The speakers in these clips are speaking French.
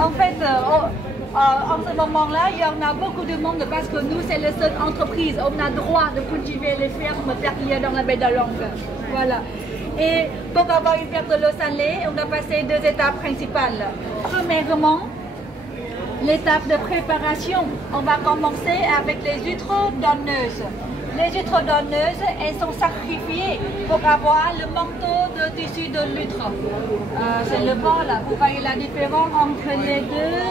En fait, en ce moment-là, il y en a beaucoup de monde parce que nous, c'est la seule entreprise. On a droit de cultiver les fermes perlières dans la baie d'Alongue. Voilà. Et pour avoir une perte de l'eau salée, on a passé 2 étapes principales. Premièrement, l'étape de préparation. On va commencer avec les huîtres donneuses. Les huîtres donneuses, elles sont sacrifiées pour avoir le manteau de tissu de l'huître. C'est le bord là. Vous voyez la différence entre les deux.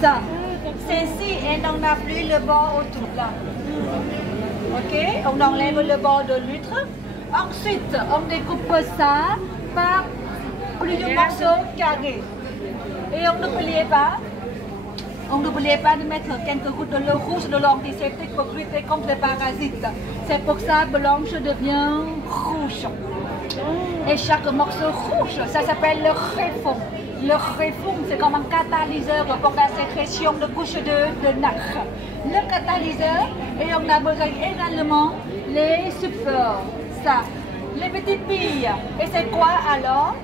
Ça. Celle-ci, elle n'en a plus le bord autour là. Ok, on enlève le bord de l'huître. Ensuite, on découpe ça par plusieurs morceaux carrés. Et on n'oubliez pas de mettre quelques gouttes de l'eau rouge de l'antiseptique pour lutter contre les parasites. C'est pour ça que blanche devient rouge. Et chaque morceau rouge, ça s'appelle le réfond. Le réfond, c'est comme un catalyseur pour la sécrétion de couches de nacre. Le catalyseur, et on a besoin également les supports. Ça, les petites billes. Et c'est quoi alors?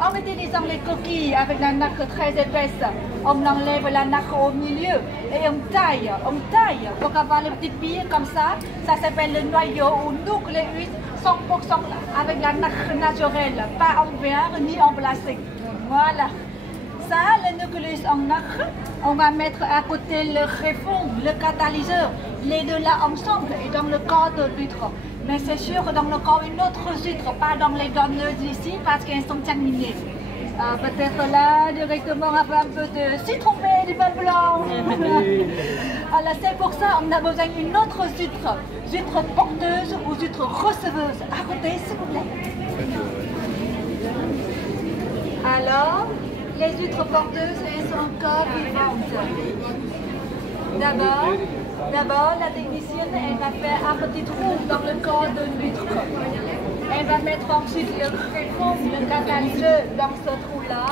En utilisant les coquilles avec la nacre très épaisse, on enlève la nacre au milieu et on taille pour avoir les petites billes comme ça. Ça s'appelle le noyau ou nucléus 100% avec la nacre naturelle, pas en verre ni en plastique. Voilà. Ça, le nucléus en nacre, on va mettre à côté le réfond, le catalyseur, les deux là ensemble et dans le corps de l'huître. Mais c'est sûr que dans le corps une autre huître, pas dans les donneuses ici parce qu'elles sont terminées. Peut-être là, directement avec un peu de citron et du vin blanc. Alors c'est pour ça qu'on a besoin d'une autre huître. Huître porteuse ou huître receveuse. À côté, s'il vous plaît. Alors, les huîtres porteuses, elles sont encore vivantes. D'abord, la technicienne, elle va faire un petit trou dans le corps de l'huître. Elle va mettre ensuite le réfond, le catalyseur dans ce trou-là.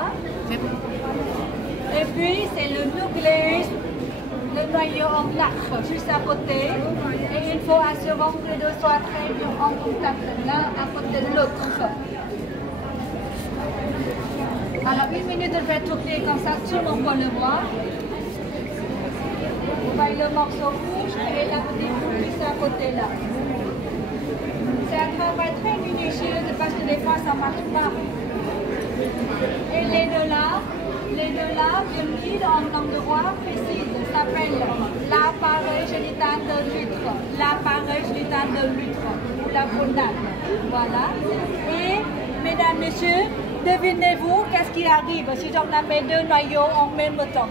Et puis, c'est le nucléus, le noyau en nacre, juste à côté. Et il faut assurer que les deux soient très bien en contact, l'un à côté de l'autre. Alors, 1 minute, je vais tourner comme ça, tout le monde peut le voir. Vous voyez le morceau rouge et la petite boule qui est à côté là. C'est un travail très minutieux parce que des fois ça ne marche pas. Et les deux là, je lis dans un endroit précis. Ça s'appelle l'appareil génital de l'huître. L'appareil génital de l'huître ou la fondale. Voilà. Et mesdames, messieurs, devinez-vous qu'est-ce qui arrive si on a mes 2 noyaux en même temps?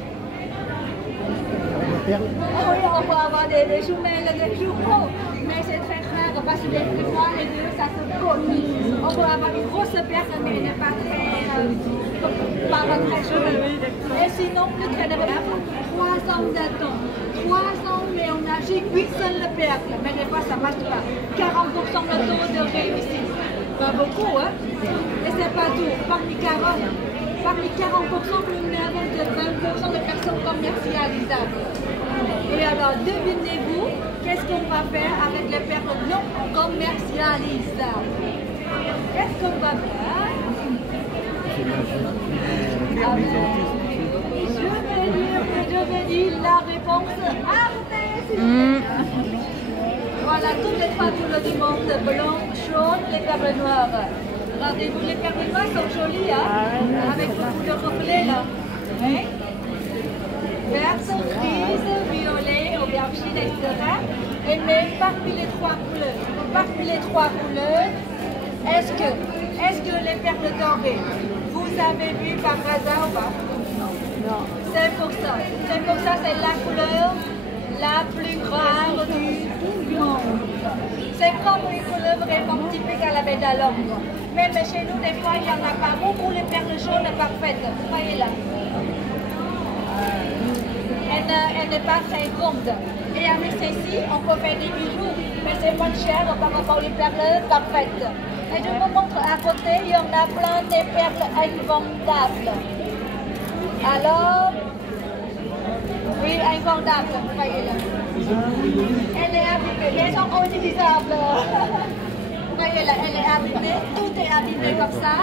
Oui, on peut avoir des jumelles, des jumeaux, mais c'est très rare parce que des fois les deux ça se colle. On peut avoir une grosse perte mais elle n'est pas très jolie. Et sinon, plus très développé, 3 ans d'attente. 3 ans, mais on agit 8 seules pertes, mais des fois ça ne marche pas. 40% de taux de réussite. Pas beaucoup, hein? Et c'est pas tout. Parmi 40%, nous n'avons que 20% de personnes commercialisables. Et alors, devinez-vous, qu'est-ce qu'on va faire avec les pertes non commercialisables? Qu'est-ce qu'on va faire? Je vais dire la réponse arrêtez. Voilà, toutes les femmes nous le demandent, blanc, jaune, les perles noires. Regardez-vous, les perles noires sont jolies, hein, avec beaucoup de reflets là. Hein? Verte, grise, violet, aubergine, etc. Et même parmi les 3 couleurs, est-ce que les perles dorées, vous avez vu par hasard ou pas? Non. C'est pour ça, c'est la couleur la plus rare du monde. C'est comme une couleur vraiment typique à la baie d'Alongue. Même chez nous, des fois, il n'y en a pas beaucoup, les perles jaunes parfaites. Vous voyez là. Elle n'est pas très grande. Et avec celle-ci, on peut faire des bijoux, mais c'est moins cher par rapport aux perles parfaites. Et je vous montre à côté, il y en a plein des perles invendables. Alors, oui, invendable, vous voyez là. Elle est abîmée, mais elles sont utilisables. Vous voyez là, elle est abîmée, tout est abîmé comme ça.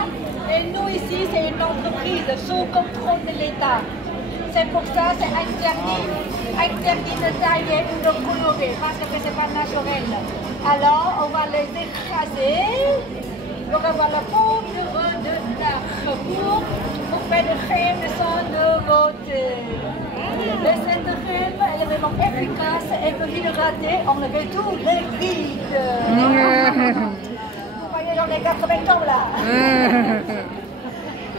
Et nous ici, c'est une entreprise sous contrôle de l'État. C'est pour ça que c'est interdit de tailler ou de colorer parce que ce n'est pas naturel. Alors, on va les écraser pour avoir la poudre de nacre pour faire de crème de son nouveauté. Et cette crème, elle est vraiment efficace et peut hydrater, enlever tous les rides. Vous voyez dans les 80 ans là.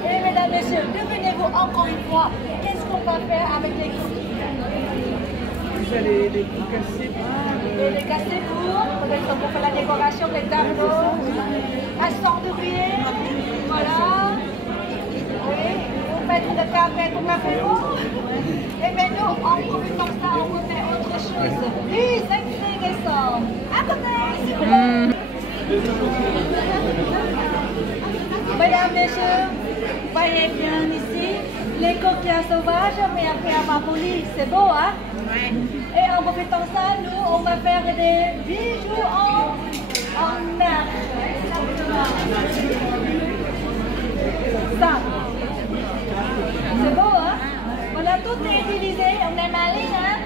Et mesdames, messieurs, devinez-vous encore une fois, qu'est-ce qu'on va faire avec les coquilles? Vous allez les casser. Et les casser peut-être pour faire la décoration des tableaux, à s'endouiller, voilà. Oui, pour mettre le café pour l'apéro. Et maintenant, en profitant de ça, on peut faire autre chose. Plus intéressant. À côté, s'il vous plaît. Mesdames, messieurs, voyez bien ici, les coquilles sauvages, mais après à ma folie, c'est beau, hein? Ouais. Et en profitant de ça, nous, on va faire des bijoux en nacre. Ça. C'est beau, hein? On a tout utilisé, on est malin, hein?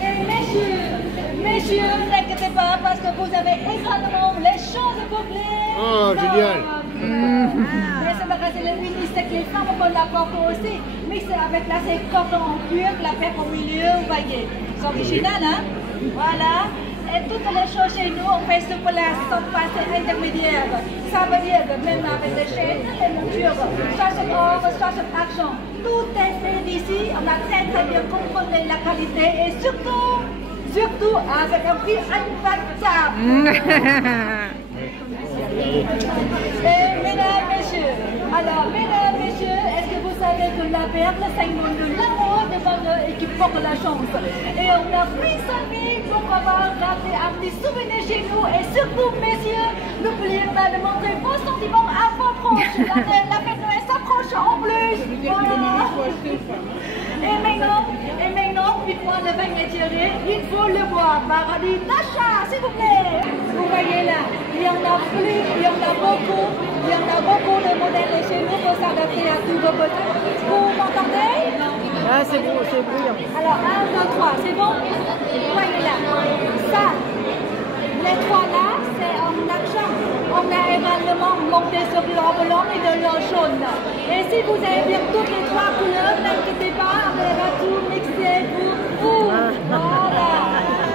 Et messieurs, n'inquiétez pas parce que vous avez également les choses bouclées. Oh, génial! Mais c'est parce que le ministre, c'est que les femmes peuvent la porter aussi. Mais c'est avec là, c'est coton en cuir, la paire au milieu, vous voyez. C'est original, hein? Voilà. Et toutes les choses chez nous, on fait sur place sans passer intermédiaire. Ça veut dire que même avec les chaînes, les montures, soit sur or, soit sur argent, tout est fait d'ici. On a très bien contrôlé la qualité et surtout avec un prix imbattable. Et mesdames, messieurs, est-ce que vous savez que la perle, c'est un monde de l'amour, de bonheur et qui porte la chance? Et on a pris sa vie pour avoir gardé un petit souvenir chez nous. Et surtout, messieurs, n'oubliez pas de montrer vos sentiments à vos proches. La fête Noël s'approche en plus. Voilà. Et maintenant, une fois le vin est tiré, il faut le boire. Paradis d'achat, s'il vous plaît. Vous voyez là, il y en a plus, il y en a beaucoup. Il y en a beaucoup de modèles chez nous pour s'adapter à tous vos besoins. Vous m'entendez? Ah, c'est beau, c'est brillant. Alors, 1, 2, 3, c'est bon? Voyez là. Ça, les trois là, c'est en argent. On a également monté sur l'or blanc et de l'or jaune. Et si vous avez bien toutes les trois couleurs, n'inquiétez pas, on va tout mixer pour vous. Voilà.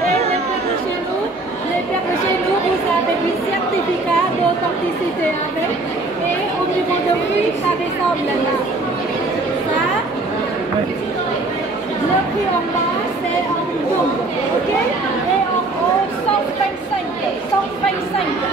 Et les perles de chez nous, vous avez un certificat d'authenticité avec. Et au niveau de prix, ça ressemble là. Ça, le prix en bas, c'est en boum, ok? Et en haut, 125.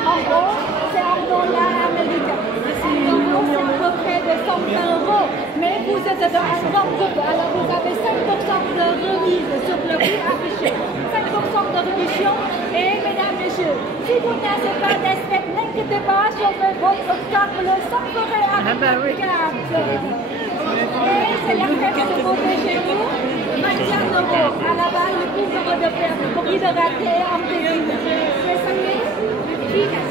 En haut, c'est en dollars américains. En haut, c'est à peu près de 120 €. Mais vous êtes dans un grand groupe, alors vous avez 5% de remise sur le prix affiché. 5% de réduction. Et mesdames, messieurs, si vous n'avez pas d'espèce, n'inquiétez pas, sur votre carte, le s'offrait à votre carte. Et c'est la fête de beauté chez nous. 21 € à la base, le poudre de perles pour hydrater en péril.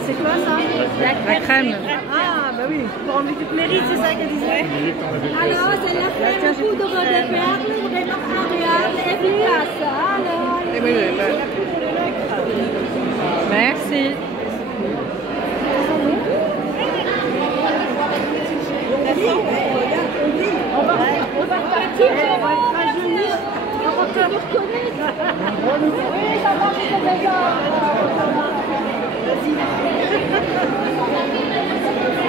C'est quoi ça? La crème. Ah, bah oui, pour enlever toute mérite, c'est ça qu'elle disait. Alors, c'est la crème poudre de perles, vraiment agréable, efficace. Alors, Merci. on va partir, on va te reconnaître. Oui, ça marche comme ça.